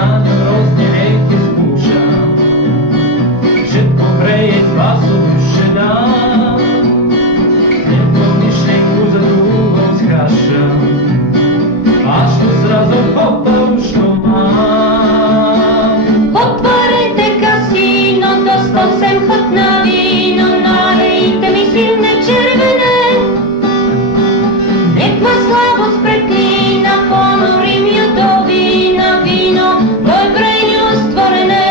na njom rozdjeljenke spušam, žetko prejet vasu duše dan, neko mišljenku za drugom skrašam, a što zrazo popušno mam. Otvarajte kasino, dostal sem hot na vino, nalejte mi silne červene, nek vas slabost preklina, ponorim ju do vina, vino moje brenju stvorene.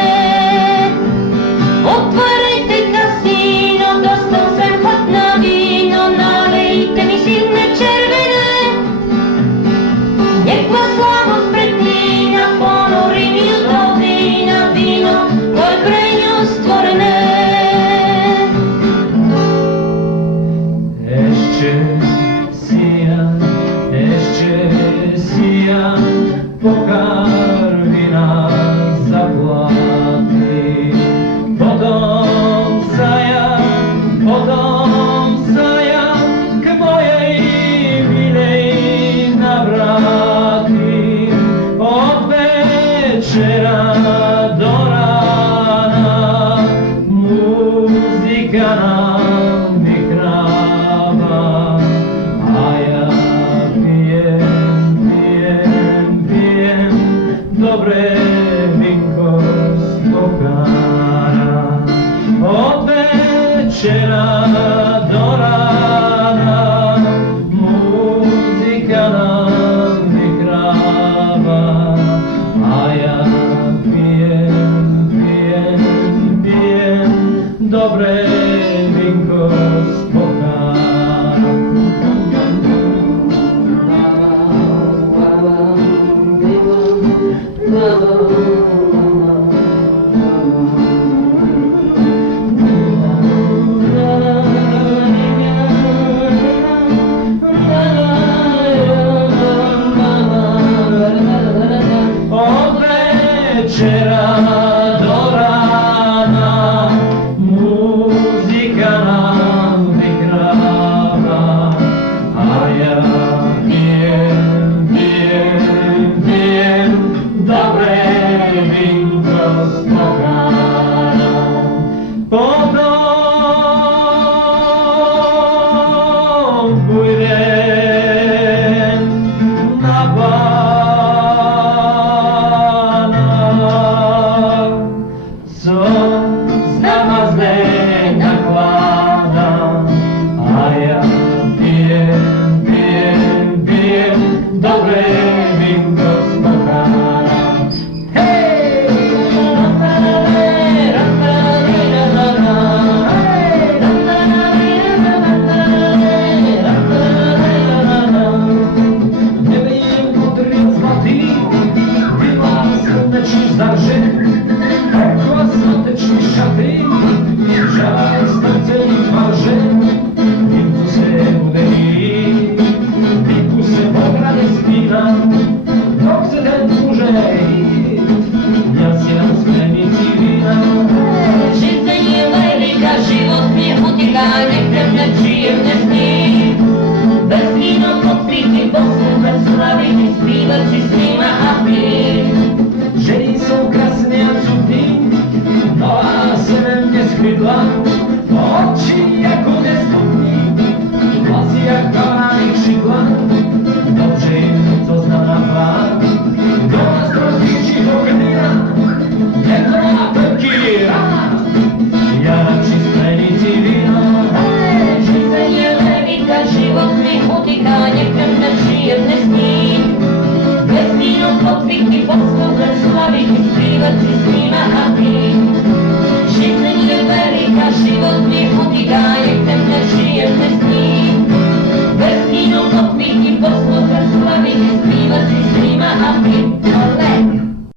Otvarajte kasino, dostal sem hot na vino, nalejte mi silne červene, nek vas slabost preklina, ponorim ju do vina, vino moje brenju stvorene. Sijan, pokarmi nas zaplati, potom sajam, k mojej milej navrati, od večera do rana, muzika nam igrava, a ja dobre vinko z pokara. Od večera do rana muzika nam igrava, a ja pijem dobre vinko z pokara. Od večera do rana muzika nam igrava, a ja